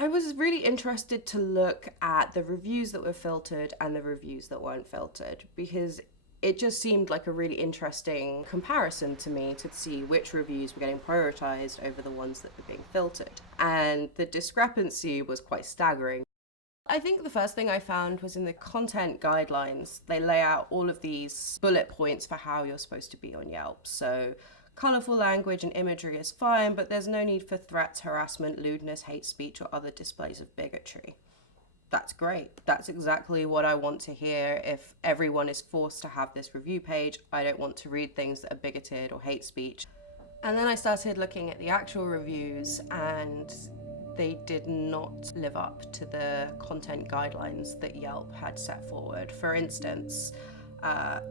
I was really interested to look at the reviews that were filtered and the reviews that weren't filtered, because it just seemed like a really interesting comparison to me to see which reviews were getting prioritized over the ones that were being filtered. And the discrepancy was quite staggering. I think the first thing I found was in the content guidelines. They lay out all of these bullet points for how you're supposed to be on Yelp. So colourful language and imagery is fine, but there's no need for threats, harassment, lewdness, hate speech, or other displays of bigotry. That's great. That's exactly what I want to hear. If everyone is forced to have this review page, I don't want to read things that are bigoted or hate speech. And then I started looking at the actual reviews, and they did not live up to the content guidelines that Yelp had set forward. For instance,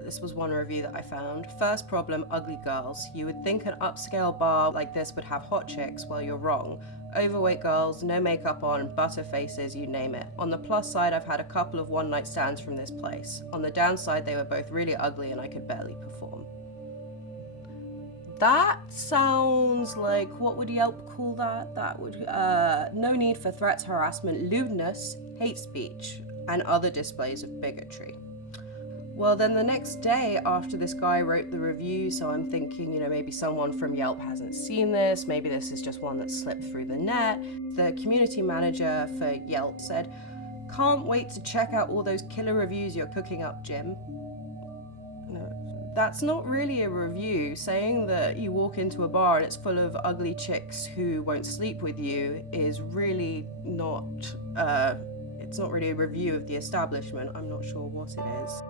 this was one review that I found. First problem, ugly girls. You would think an upscale bar like this would have hot chicks. Well, you're wrong. Overweight girls, no makeup on, butter faces, you name it. On the plus side, I've had a couple of one-night stands from this place. On the downside, they were both really ugly and I could barely perform. That sounds like, what would Yelp call that? That would, no need for threats, harassment, lewdness, hate speech, and other displays of bigotry. Well, then the next day after this guy wrote the review, so I'm thinking, maybe someone from Yelp hasn't seen this, maybe this is just one that slipped through the net. The community manager for Yelp said, "Can't wait to check out all those killer reviews you're cooking up, Jim." No, that's not really a review. Saying that you walk into a bar and it's full of ugly chicks who won't sleep with you is really not, it's not really a review of the establishment. I'm not sure what it is.